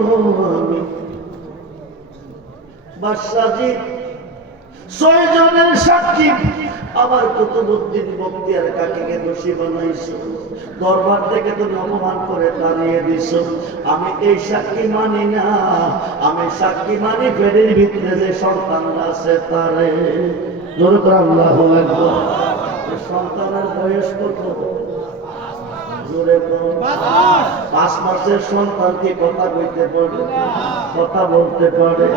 আমি বাদশাহজি 6 জনের সাক্ষী আমার কুতুবউদ্দিন বখতিয়ার কাকীকে দোষী বানাইছো, দরবার থেকে তুমি অপমান করে তাড়িয়ে দিছো। আমি এই সাক্ষী মানি না, আমি সাক্ষী মানি পেটের ভিতরে যে সন্তানরা আছে তারে। জোরে করে আল্লাহু আকবার। সন্তানের বয়স কত? জোরে বলুন। 5 মাসের সন্তান কি কথা কইতে পারে? কথা বলতে পারে?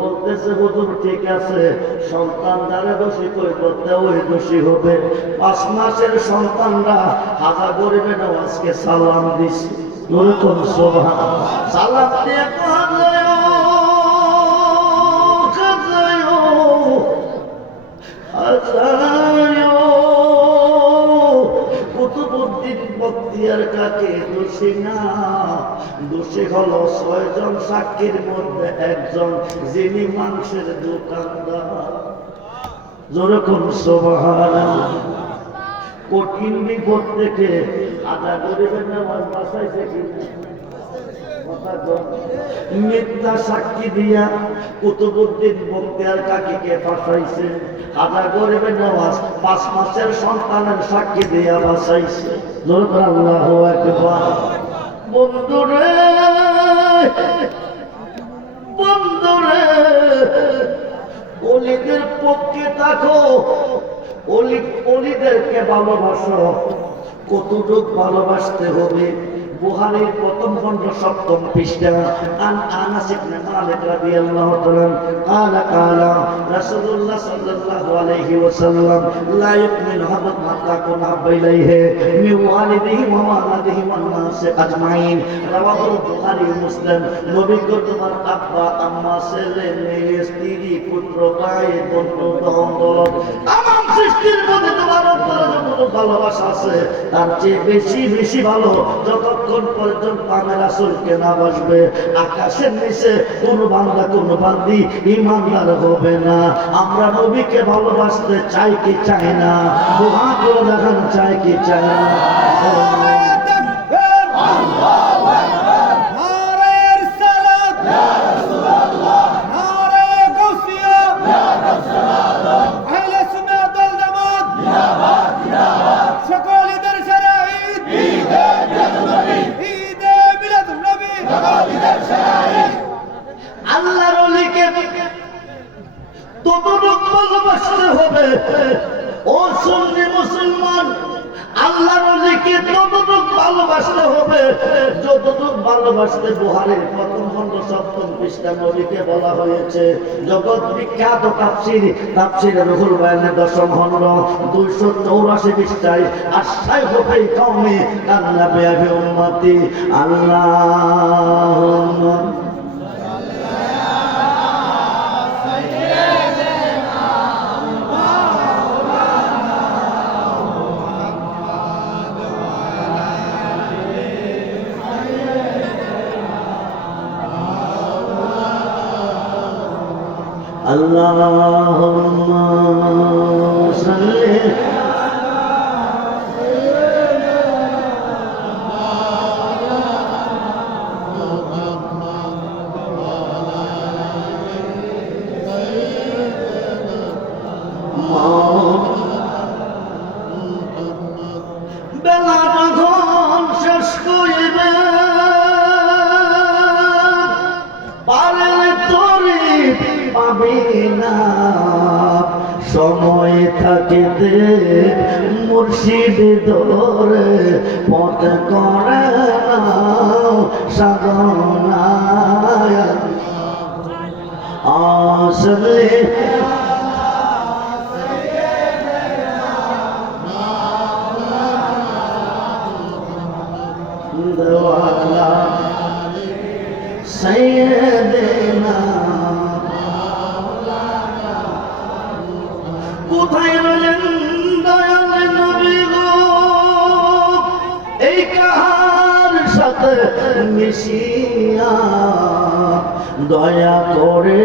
বলতেছে হুজুর ঠিক আছে, সন্তান যারা দোষী করতে ওই দোষী হবে। 5 মাসের সন্তানরা হাজা গরিবে আজকে সালাম দিছে। সালাম দিয়ে কুতুবউদ্দিন বখতিয়ার কাকে দোষী না, দোষী হলো 6 জন সাক্ষীর মধ্যে একজন, যিনি মাংসের দোকানদার। জোরে কোন সুবহানাল্লাহ। কঠিন বিপদ থেকে আদা গরিবের নামাজ বাঁচাইছে কি? মিথ্যা সাক্ষী দিয়া কুতুবউদ্দিন বখতিয়ার কাকীকে ফাঁসাইছে। আদা গরিবের নামাজ 5 মাসের সন্তানের সাক্ষী দিয়া বাঁচাইছে। আল্লাহু আকবার। বন্ধুরে বন্ধুরে, ওলিদের পক্ষে থাকো, ওলিদেরকে ভালোবাসো। কতটুক ভালোবাসতে হবে? বুখারীর প্রথম খণ্ড 7ম পৃষ্ঠা। আন আনাস ইবনে মালিক রাদিয়াল্লাহু তাআলা قال قال رسول الله صلى الله عليه وسلم لا يؤمن أحدكم حتى أكون أحب إليه من والده وولده والناس أجمعين رواه البخاري ومسلم। নবী গো, তোমার আব্বা আম্মা ছেলে মেয়ে স্ত্রী পুত্র ভাই বন্ধু বান্ধব তামাম সৃষ্টির মধ্যে তোমার অন্তরে যত ভালোবাসা আছে তার চেয়ে বেশি বেশি ভালো যতক্ষণ পর্যন্ত আমি রাসূলকে না বাসবে। আকাশের নিচে কোন বান্দা কোন বান্দি ঈমানদার হবে না। আমরা নবীকে ভালোবাসতে চাই কি চাই না? দোয়া করে দেখান, চাই কি চাই না? আল্লাহর ওলিকে ততটুক ভালোবাসতে হবে। ও সুন্নি মুসলমান, আল্লাহর ওলিকে ততটুক ভালোবাসতে হবে যতটুক ভালোবাসতে বুখারীর প্রথম খণ্ড 7ম পৃষ্ঠা নবীকে বলা হয়েছে। জগৎ বিখ্যাত তাফসীর রুহুল বায়ানের 10ম খণ্ড 284 পৃষ্ঠায় আশায় হবে কওমি কান্না বিআবি উম্মতি আল্লাহুম্মা Allahumma salli বেলা যখন শেষ করিবে পারে তোরে পাবে না, সময় থাকিতে মুর্শিদ ধরে পথ করে নাও সাধনা আসলে দেওয়ালা সাইয়েদেনা কোথায় রইলেন দয়াল নবী গো? এই কাহার সাথে মিশিয়া দয়া করে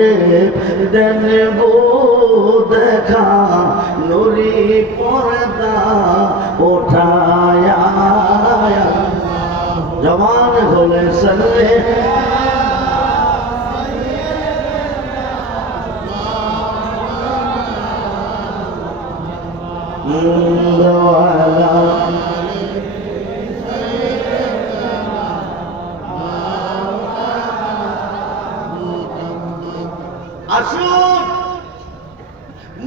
দেন গো দেখা, নুরি পর্দা ওঠায়া জবান খুলেছে সাল্লি আসুন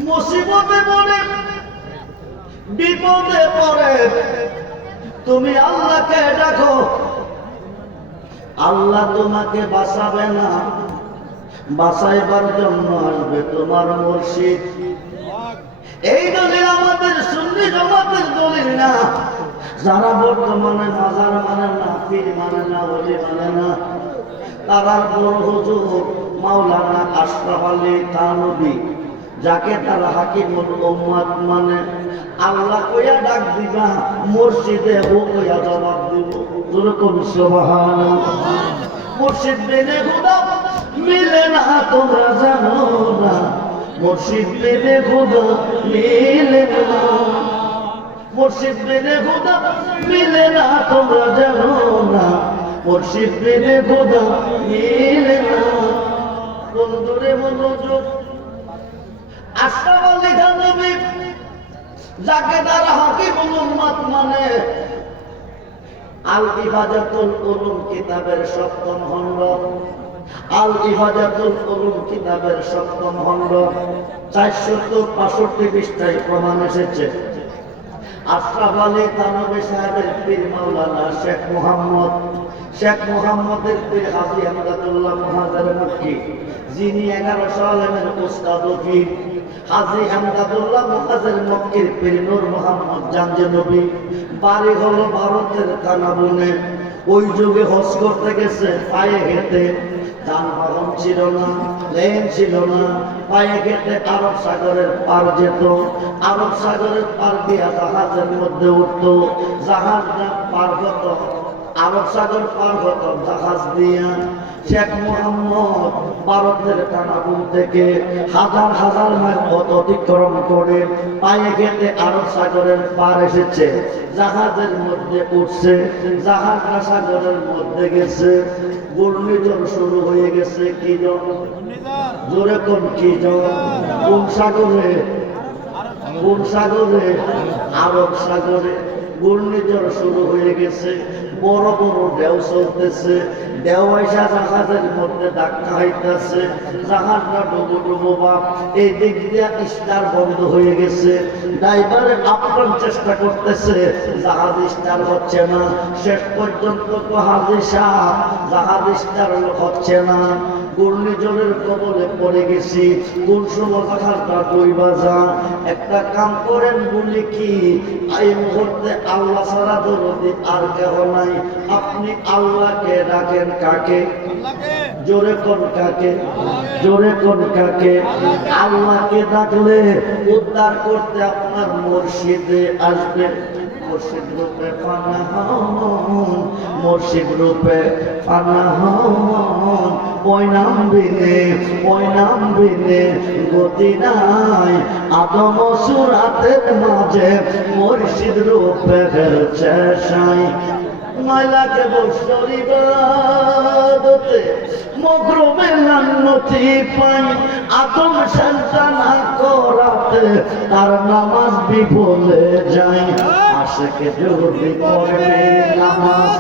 মুসিবতে পড়ে বিপদে পড়ে তুমি আল্লাহকে ডাকো, আল্লাহ তোমাকে বাঁচাবে না, বাঁচাইবার জন্য আসবে তোমার মুর্শিদ। এই দলিল আমাদের সুন্নি জামাতের দলিল না। যারা বর্তমানে মাজার মানে না, পীর মানে না, ওলি মানে না, তারার বড় হুজুর মাওলানা আশরাফ আলী থানভী, যাকে তারা হাকিমুল উম্মাত মানে, আল্লাহ কইয়া ডাক দিবা, মসজিদে হো কইয়া জবাব দিব। যেরকম সুবহানাল্লাহ। মুর্শিদ বিনে খুদা মিলে না তোমরা জানো না, মুর্শিদ বিনে খুদা মিলে না, মুর্শিদ বিনে খুদা মিলে না তোমরা জানো না, মুর্শিদ বিনে খুদা মিলে না। বন্ধুরে মনোযোগ, আশরাফ আলী থানভী, যাকে তারা হাকিমুল উম্মাত মানে, আল ইফাদাতুল উলুম কিতাবের 7ম খণ্ড, আল ইফাদাতুল উলুম কিতাবের 7ম খণ্ড 465 পৃষ্ঠায় প্রমাণ এসেছে। আশরাফ আলী থানভী সাহেবের পীর মাওলানা শেখ মুহাম্মদের পীর হাজী আমদাদুল্লাহ মুহাজির মক্কি, যিনি 1100 আলেমের উস্তাদ ও পীর। হাজী আমদাদুল্লাহ মুহাজির মক্কির পীর নূর মোহাম্মদ জাঞ্জনবী, বাড়ি হলো ভারতের কানাবুনে। ওই যুগে হজ করতে গেছে পায়ে হেঁটে, যানবাহন ছিল না, প্লেন ছিল না, পায়ে হেঁটে আরব সাগরের পার যেত। আরব সাগরের পার দিয়া জাহাজের মধ্যে উঠত, জাহাজটা পার হত, আরব সাগর পার হত জাহাজ দিয়া। শেখ মুহাম্মদ ভারতের কানাবুন থেকে হাজার হাজার মাইল পথ অতিক্রম করে পায়ে হেঁটে আরব সাগরের পার এসেছে, জাহাজের মধ্যে উঠছে, জাহাজটা সাগরের মধ্যে গেছে, ঘূর্ণিঝড় শুরু হয়ে গেছে। কি জন? জোরে কোন কি জন? কোন সাগরে? কোন সাগরে? আরব সাগরে ঘূর্ণিঝড় শুরু হয়ে গেছে, বড় বড় ঢেউ চলতেছে, ঢেউ আইসা জাহাজের মধ্যে ধাক্কা হইতেছে, জাহাজটা ডুবো ডুবো বাপ। এই দিক দিয়ে স্টার বন্ধ হয়ে গেছে, ড্রাইভারে আপ্রাণ চেষ্টা করতেছে, জাহাজ স্টার হচ্ছে না। শেষ পর্যন্ত হাজি সাহেব, জাহাজ স্টার হচ্ছে না, ঘূর্ণিঝড়ের কবলে পড়ে গেছি, কোন সময় জাহাজটা ডুইবা যা। একটা কাম করেন বলি কি, এই মুহূর্তে আল্লাহ ছাড়া দরদি আর কেহ নাই, আপনি আল্লাহকে ডাকেন। কাকে? জোরে কোন কাকে? জোরে কোন কাকে? আল্লাহকে ডাকলে উদ্ধার করতে আপনার মুর্শিদে আসবে। মুর্শিদ রূপে ফানা হন, মুর্শিদ রূপে ফানা হন, ওই নাম বিনে গতি নাই। আদম সুরাতের মাঝে মুর্শিদ রূপে ফেলছে সাই। ময়লাকে বসরিবাদতে মগরমে লান্নতি পাই, আদম সান্তানা করাতে তার নামাজ বিফলে যায়। আশেকে যদি পড়বে নামাজ,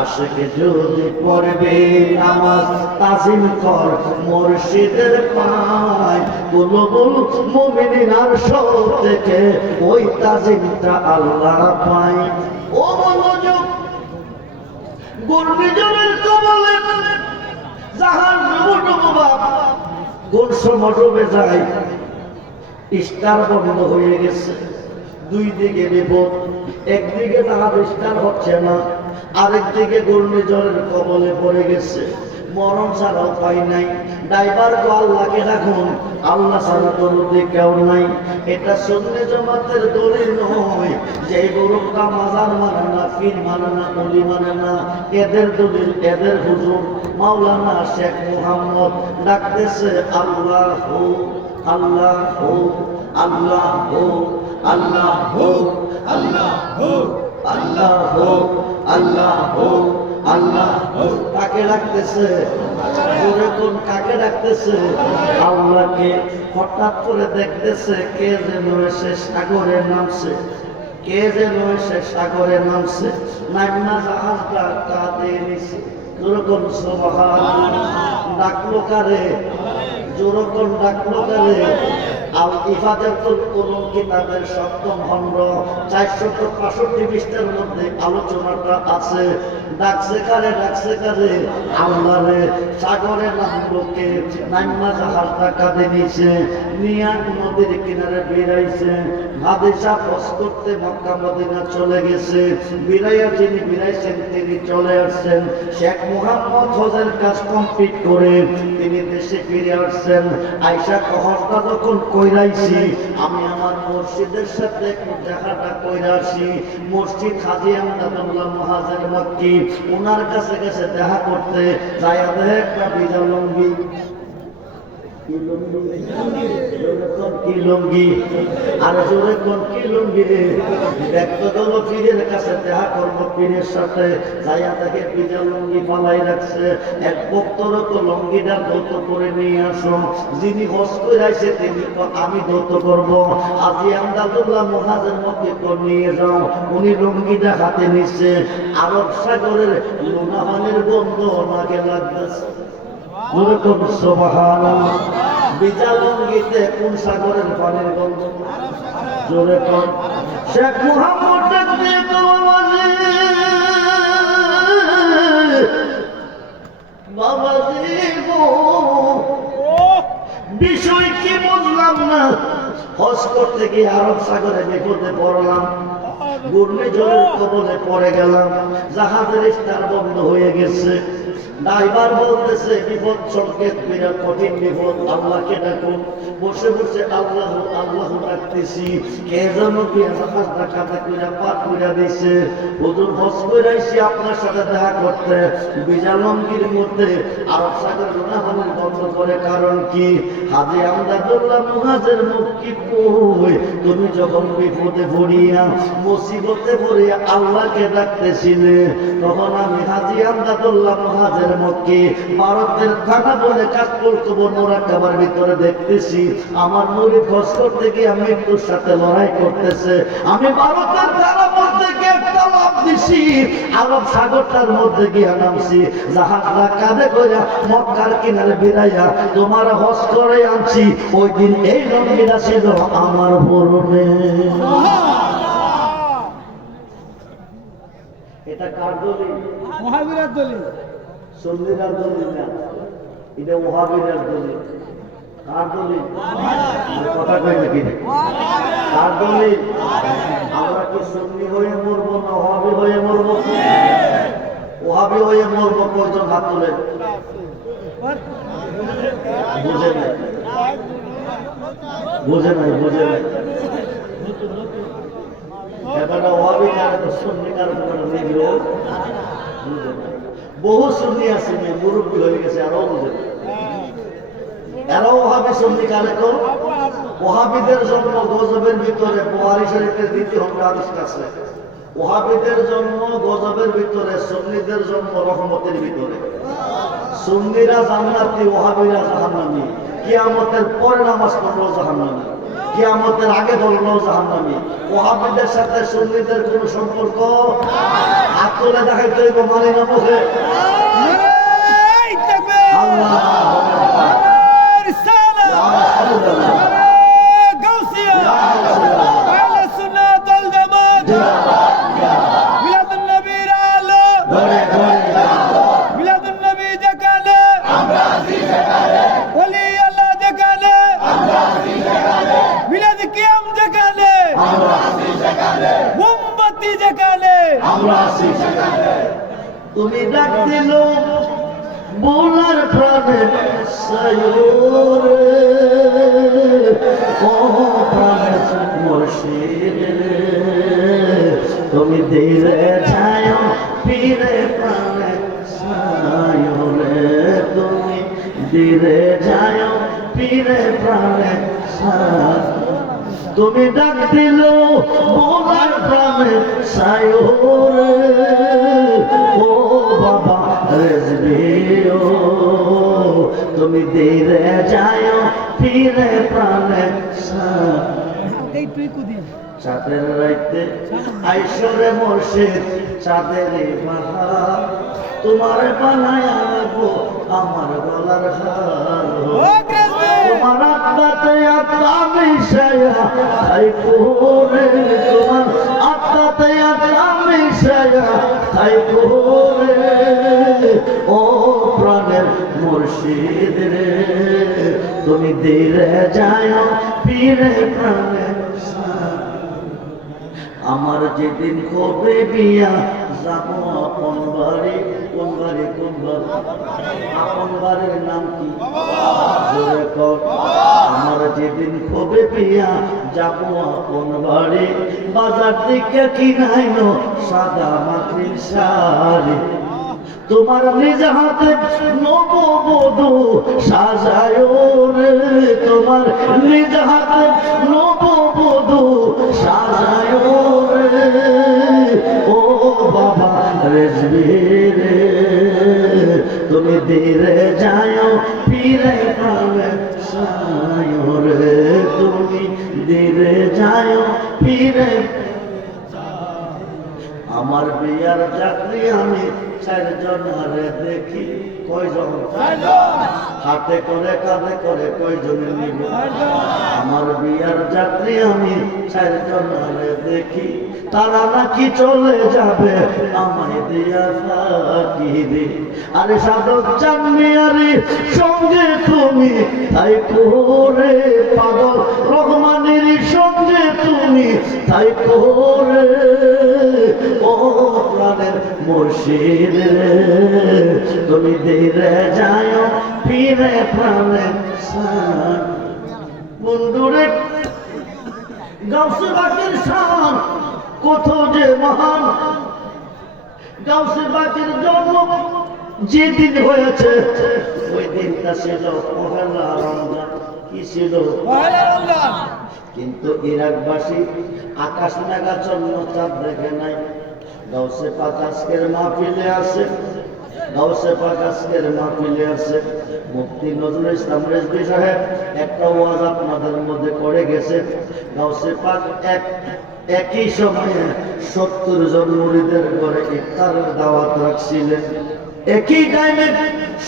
আশেকে যদি পড়বে নামাজ, তাজিম কর মুর্শিদের পায়। বুলবুল মুমিনিন আরশ থেকে ওই তাজিমটা আল্লাহ পায়। ও মনোযোগ, ঘূর্ণিঝড়ের কবলে জাহাজ ডুবো ডুবো বাপ, কোন সময় ডুবে যায়, স্টার বন্ধ হয়ে গেছে। দুই দিকে বিপদ, একদিকে জাহাজ স্টার হচ্ছে না, আরেকদিকে ঘূর্ণিঝড়ের কবলে পড়ে গেছে, মরণ ছাড়া উপায় নাই। ড্রাইভার গো আল্লাহকে রাখুন, আল্লাহ ছাড়া দরদি কেউ নাই। এটা সুন্নি জামাতের দলিল নয় যে গরুটা মাজার মানে না, পীর মানে না, ওলি মানে না। এদের দলিল, এদের হুজুর মাওলানা শেখ মুহাম্মদ ডাকতেছে আল্লাহ হো, আল্লাহ হো, আল্লাহ হো, আল্লাহ হো, আল্লাহ হো, আল্লাহ হো, আল্লাহ হো, আল্লাহ কাকে ডাকতেছে? জোরে কোন কাকে ডাকতেছে? আল্লাহকে। হঠাৎ করে দেখতেছে কে যেন এসে সাগরে নামছে, কে যেন এসে সাগরে নামছে, নাইমা জাহাজটা কাঁদে নিছে। জোরে কোন সুবহানাল্লাহ। ডাকলো কারে? জোরে কোন ডাকলো কারে? আল ইফাদাতুল উলুম কিতাবের ৭ম খণ্ড ৪৬৫ পৃষ্ঠার মধ্যে আলোচনাটা আছে। ডাকছে কারে? ডাকছে কারে? আল্লাহরে। সাগরে নামলোকে নাইমা জাহাজটা কাঁদে নিছে, নিয়া নদীর কিনারে বেড়াইছে। হাদিসা হজ করতে মক্কা মদিনা চলে গেছে। বিরাইয়া যিনি বিরাইছেন তিনি চলে আসছেন। শেখ মুহাম্মদ হজের কাজ কমপ্লিট করে তিনি দেশে ফিরে আসছেন। আয়েশা হজটা যখন কইরাইছি, আমি আমার মুর্শিদের সাথে একটু দেখাটা কইরা আসি। মসজিদ হাজী আমদাদুল্লাহ মুহাজির মক্কি, ওনার কাছে গেছে দেখা করতে। যাইয়া দেখে একটা ভিজা লুঙ্গি, কি লুঙ্গি, আর জোরে কোন কি লুঙ্গি। দেখতে গেল পীরের কাছে দেখা করবো, পীরের সাথে যাইয়া তাকে ভিজা লুঙ্গি ফালাই রাখছে। এক ভক্তর তো লুঙ্গিটা ধৌত করে নিয়ে আসো। যিনি হজ কইরাইছে তিনি আমি ধৌত করবো। আজি আমদাদুল্লাহ মুহাজির মক্কি নিয়ে যাও। উনি লুঙ্গিটা হাতে নিচ্ছে। আরব সাগরের লোনাপানির গন্ধ নাকে লাগতেছে। ভিজা লুঙ্গিতে কোন সাগরের পানির গন্ধ? জোরে কর। শেখ মুহাম্মদ ডাক দিয়ে তো বাবাজি গো, বিষয় কি বুঝলাম না। হজ করতে গিয়ে আরব সাগরে বিপদে পড়লাম, ঘূর্ণিঝড়ের কবলে পড়ে গেলাম, জাহাজের স্টার বন্ধ হয়ে গেছে। ড্রাইভার বলতেছে বিপদ সংকেত, বিরাট কঠিন বিপদ, আল্লাহকে ডাকুন। বসে বসে আল্লাহ আল্লাহ ডাকতেছি। কে যেন কি জাহাজ ডাকাতে কইরা পার কইরা দিছে। হুজুর হজ কইরাইছি আপনার সাথে দেখা করতে। ভিজা লুঙ্গির মধ্যে আরব সাগর লোনাপানি বন্ধ করে কারণ কি? হাজী আমদাদুল্লাহ মুহাজির মক্কি কই, তুমি যখন বিপদে পড়িয়া মুসিবতে পড়িয়া আল্লাহকে ডাকতেছিলে, তখন আমি হাজী আমদাদুল্লাহ মুহাজির মক্কি ভারতের থানা বলে কাশফুল কবর মোরাক্কাবার ভিতরে দেখতেছি আমার মুরিদ হজ করতে গিয়ে মৃত্যুর সাথে লড়াই করতেছে। আমি ভারতের থানা বলতে গিয়ে একটা লাভ দিছি, আরব সাগরটার মধ্যে গিয়া নামছি। জাহাজটা কাঁধে কইরা মক্কার কিনারে বেড়াইয়া তোমার হজ করে আনছি। ওই দিন এই লুঙ্গিটা ছিল আমার পরনে। এটা কার দলিল? মুহাজিরের দলিল। সুন্নিদের দলিল না, এটা ওহাবিদের দলিল। কার দলিল? কথা কই নাকি? কার দলিল? আমরা কি সুন্নি হয়ে মরবো না ওহাবি হয়ে মরবো? ওহাবি হয়ে মরবো। কয়জন হাত তোলেন? বুঝে নাই, বুঝে নাই, বুঝে নাই। এবারে ওহাবি কারে তো সুন্নি কারে বুঝে নাই। বহু সুন্নি আছে মুরব্বী হয়ে গেছে, আরো বুঝে না। এরাও ওহাবি সুন্নি কারে তো। ওহাবিদের জন্ম গজবের ভিতরে, বুখারী শরীফের ২য় হাদিস আছে। ওহাবিদের জন্ম গজবের ভিতরে, সুন্নিদের জন্ম রহমতের ভিতরে। সুন্নিরা জান্নাতি, ওহাবিরা জাহান্নামী। কিয়ামতের পরে নামাজ পড়লেও জাহান্নামী, কিয়ামতের আগে বললেও জাহান্নামী। ওহাবিদের সাথে সুন্নিদের কোন সম্পর্ক? হাত তুলে দেখাইতে হইব, মানি না মুখে। আল্লাহ তুমি ডাক দিল বোলার প্রাণে সায়রে, ও প্রাণে মুর্শিদ তুমি ধীরে যায় পীরে প্রাণে সায়রে, তুমি ধীরে যায় পীরে প্রাণে সায়রে। তুমি ডাক দিল বোলার প্রাণে সায়রে, ও বাবা রেজবিও তুমি ধীরে যায় ফিরে প্রাণে চাঁদের রাইতে আইসরে মুর্শিদ চাঁদের বাহার তোমার বানায় রাখবো আমার গলার হার তোমার আত্মাতে আত্মা মিশায়া তাই করে তোমার আত্মাতে আত্মা মিশায়া তাই করে ও প্রাণের মুর্শিদ রে তুমি ধীরে যায় ফিরে প্রাণে আমার যেদিন হবে বিয়া যাবো আপন বাড়ি কোন বাড়ি কোন বাড়ি আপন বাড়ির নাম কি আমার যেদিন হবে বিয়া যাবো আপন বাড়ি বাজার থেকে কিনাইনো সাদা মাটির শাড়ি তোমার নিজ হাতে নববধূ সাজায় রে তোমার নিজ হাতে নববধূ সাজায় রে ও বাবা রেজবি রে তুমি ধীরে যায় ফিরে পাবে রে তুমি ধীরে যায় ফিরে আমার বিয়ার যাত্রী আমি চারজন আরে দেখি কয়জন হাতে করে কাঁধে করে কয়জনে নিব আমার বিয়ার যাত্রী আমি চারজন আরে দেখি তারা নাকি চলে যাবে আমায় দিয়া ফাঁকি রে আরে সাধক চাঁদমিয়ারি সঙ্গে তুমি তাই করে পাগল রহমানের সঙ্গে তুমি তাই করে ও প্রাণের মুর্শিদ রে তুমি ধীরে যায় ফিরে প্রাণে বন্ধুরে গাউসে বাকের শান কত যে মহান গাউসে বাকের জন্ম যেদিন হয়েছে ওই দিনটা ছিল পহেলা রমজান কি ছিল পহেলা রমজান কিন্তু ইরাকবাসী আকাশ মেঘাচ্ছন্ন চাঁদ দেখে নাই গাউসে পাক আজকের মাহফিলে আছে গাউসে পাক আজকের মাহফিলে আছে মুফতি নজরুল ইসলাম রেজভী সাহেব একটা ওয়াজ আপনাদের মধ্যে করে গেছে গাউসে পাক একই সময়ে 70 জন মুরিদের ঘরে ইফতারের দাওয়াত রাখছিলেন একই টাইমে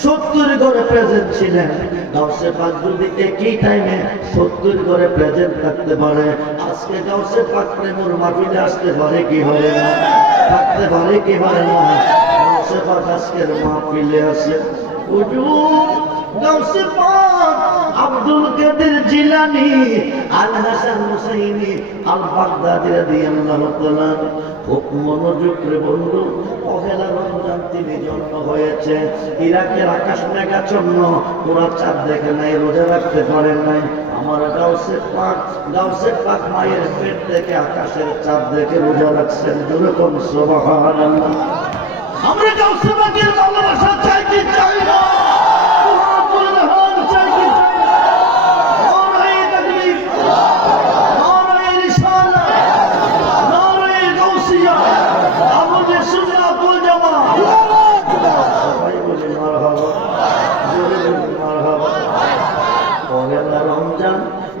70 ঘরে প্রেজেন্ট ছিলেন গাউসে পাক যদি একই টাইমে 70 ঘরে প্রেজেন্ট থাকতে পারে আজকে গাউসে পাক প্রেমর মাহফিলে আসতে পারে কি পারে না থাকতে পারে কি পারে না গাউসে পাক আজকের মাহফিলে আসে হুজুর গাউসে পাক আব্দুল কাদের জিলানী আল হাসান হুসাইনি আল বাগদাদি রাদিয়াল্লাহু তাআলা খুব মনোযোগ করে বন্ধু পহেলা রমজান তিনি জন্ম হয়েছে ইরাকের আকাশ মেঘাচ্ছন্ন পুরা চাঁদ দেখে নাই রোজা রাখতে পারেন নাই আমার গাউসে পাক মায়ের পেট থেকে আকাশের চাঁদ দেখে রোজা রাখছেন জোরে কোন সুবহানাল্লাহ আমরা গাউসে পাকের ভালোবাসা চাই কি চাই না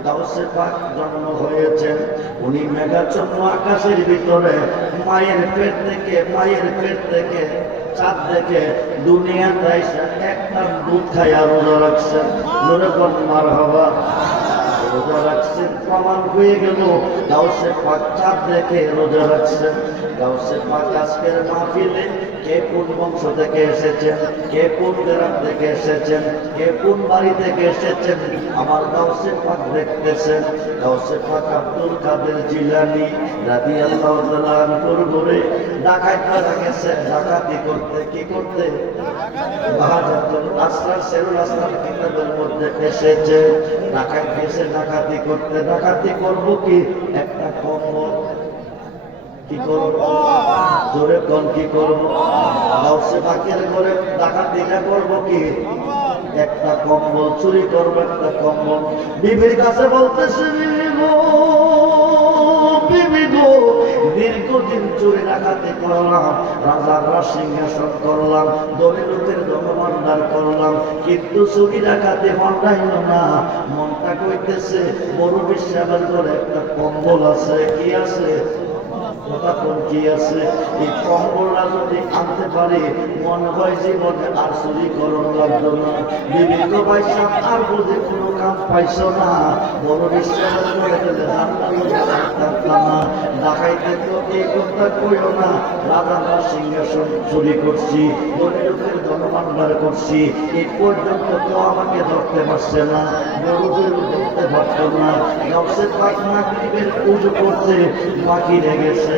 গাউসে পাক জন্ম হয়েছেন উনি মেঘাচ্ছন্ন আকাশের ভিতরে মায়ের পেট থেকে চাঁদ দেখে দুনিয়াতে এসে একটা দুধ খাইয়া রোজা রাখছেন জোরে কোন মারহাবা রোজা রাখছেন প্রমাণ হয়ে গেল গাউসে পাক চাঁদ দেখে রোজা রাখছেন গাউসে পাক আজকের মাহফিলে কে কোন বংশ থেকে এসেছেন কে কোন গ্রাম থেকে এসেছেন কে কোন বাড়ি থেকে এসেছেন আমার গাউসে পাক দেখতেছেন গাউসে পাক আব্দুল কাদের জিলানী রাদিয়াল্লাহু তাআলা আনহুর ঘরে ডাকাত করা গেছে ডাকাতি করতে কি করতে বাহাদুর রাস্তার সেরুল রাস্তার কিতাবের মধ্যে এসেছে ডাকাত গেছে ডাকাতি করতে ডাকাতি করব কি একটা কম্বল কি করব জোরে কোন কি করব গাউসে পাকের ঘরে ডাকাতিটা করব কি একটা কম্বল চুরি করব একটা কম্বল বিবির কাছে বলতেছে বিবি গো দীর্ঘদিন চুরি ডাকাতি করলাম, রাজার সিংহাসন করলাম, ধনী লোকের ধনভাণ্ডার করলাম, কিন্তু চুরি ডাকাতি হটাইল না। মনটা কইতেছে বড় বিশ্বাসের করে একটা কম্বল আছে। কি আছে? কি আছে? এই কম্বলটা যদি আনতে পারি মনে হয় জীবনে আর চুরি করণ লাগতো না। বিভিন্ন পয়সা আর বুঝে কোনো কাম পাইছ না, বড় বিশ্বাস করে দিলে না দেখাইতে তো এই কথা কইও না। রাজারা সিংহাসন চুরি করছি, ধনী লোকের ধনভাণ্ডার করছি, এই পর্যন্ত কেউ আমাকে ধরতে পারছে না, বড়দের ধরতে পারতো না। গাউসে পাক মাগরিবের পুজো করতে বাকি রেগেছে।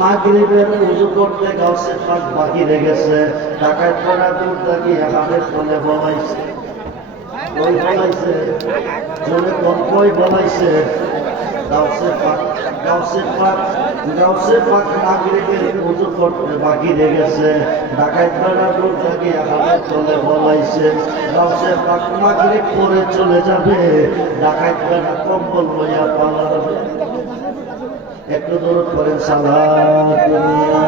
মাগরিবের উজু করতে গাউসে পাক বাকি রেগেছে। টাকায় পড়া দূর থাকি হাতের ফলে বলাইছে। কই বলাইছে? জোরে কোন কই বলাইছে? গাউসে পাক মাগরিবের উজু করতে বাকি রেগেছে। ঢাকায় পড়া দূর থাকি হাতের ফলে বলাইছে। গাউসে পাক মাগরিব পরে চলে যাবে, ঢাকায় পড়া কম্বল লইয়া পালাবে। একটু দূর করেন সালাত দুনিয়া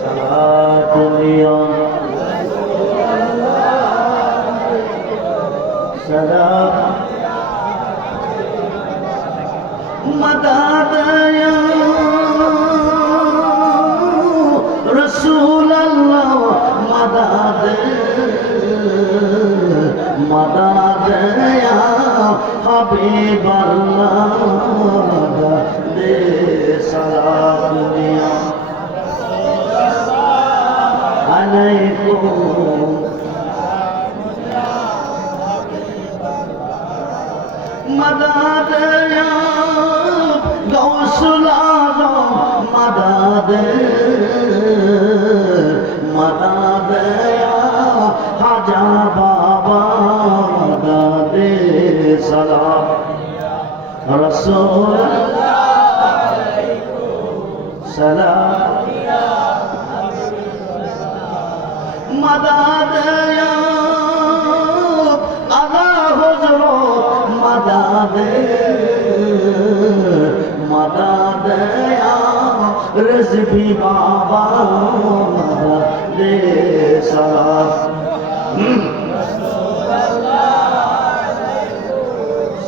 সালাত দুনিয়া সালাম مدد يا رسول الله مدد مدد يا حبيب الله مدد سلام يا عليكم مدد يا غوث العالم مدد مدد يا حاجا بابا مدد سلام رسول سلام مدد يا على حضرت مدد مدد يا رزقي بابا مدد سلام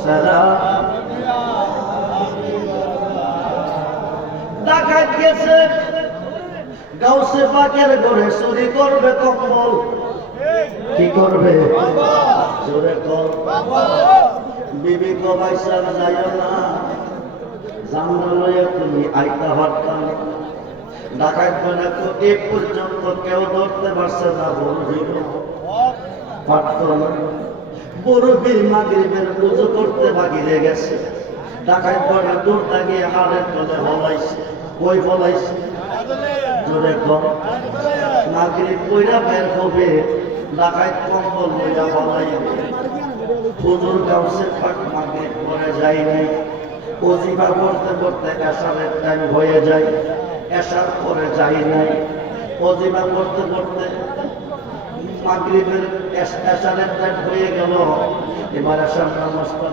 سلام ডাকাত গেছে গাউসে পাকের ঘরে চুরি করবে কম্বল। কি করবে? জোরে কর। বিবি কবাইসা যাইও না, জানলা লইয়া তুমি আইতা পারতাম। ডাকাত বলে তো এ পর্যন্ত কেউ ধরতে পারছে না, বলছিল পারত না। বড় বীর মাগরিবের পুজো করতে বাকি রেগে গেছে। ডাকাত বলে দূর তাকিয়ে হাড়ের তলে ফলাইছে। কই ফলাইছে? জোরে কর। মাগরিব কইরা বের হবে, ডাকাত কম্বল লইয়া ফলাইবে। হুজুর গাউসে পাক মাগরিব পরে যাই নাই, ওজিফা করতে করতে এশারের টাইম হয়ে যায়, এশার পরে যাই নাই, ওজিফা করতে করতে মাগরিবের এশারের টাইম হয়ে গেল। এবার এশার নামাজটা